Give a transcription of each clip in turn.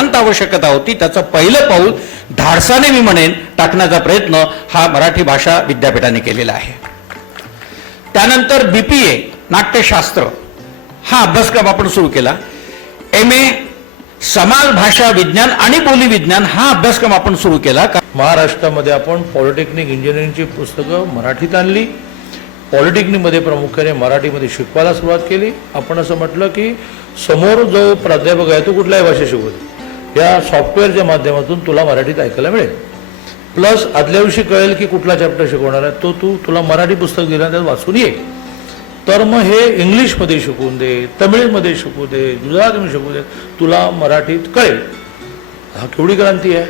एकांत आवश्यकता होती. त्याचं पहिलं पाऊल धाडसाने मी म्हणेन टाकण्याचा प्रयत्न हा मराठी भाषा विद्यापीठाने केलेला आहे. त्यानंतर बी पी ए नाट्यशास्त्र हा अभ्यासक्रम आपण सुरू केला. एम ए समाज भाषा विज्ञान आणि बोली विज्ञान हा अभ्यासक्रम आपण सुरू केला. महाराष्ट्रामध्ये आपण पॉलिटेक्निक इंजिनिअरिंगची पुस्तकं मराठीत आणली. पॉलिटेक्निकमध्ये प्रामुख्याने मराठीमध्ये शिकवायला सुरुवात केली. आपण असं म्हटलं की समोर जो प्राध्यापक आहे तो कुठल्याही भाषा शिकवतो या सॉफ्टवेअरच्या माध्यमातून तुला मराठीत ऐकायला मिळेल. प्लस आदल्या दिवशी कळेल की कुठला चॅप्टर शिकवणार आहे तो तू तुला मराठी पुस्तक दिलं त्यात वाचून ये. तर मग हे इंग्लिशमध्ये शिकवून दे तमिळमध्ये शिकू दे गुजरातीमध्ये शिकू दे तुला मराठीत कळेल. हा केवढी क्रांती आहे.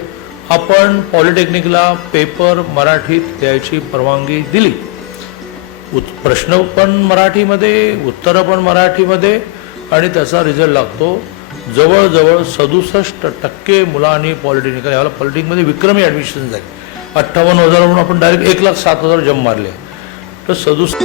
आपण पॉलिटेक्निकला पेपर मराठीत द्यायची परवानगी दिली. उत् प्रश्न पण मराठीमध्ये उत्तरं पण मराठीमध्ये आणि त्याचा रिझल्ट लागतो जवळजवळ सदुसष्ट टक्के मुलांनी पॉलिटेक्निक यावेळेला पॉलिटेक्निकमध्ये विक्रमी ॲडमिशन झाली. अठ्ठावन्न हजारावरून आपण डायरेक्ट एक लाख सात हजार जम मारले. तर सदुसष्ट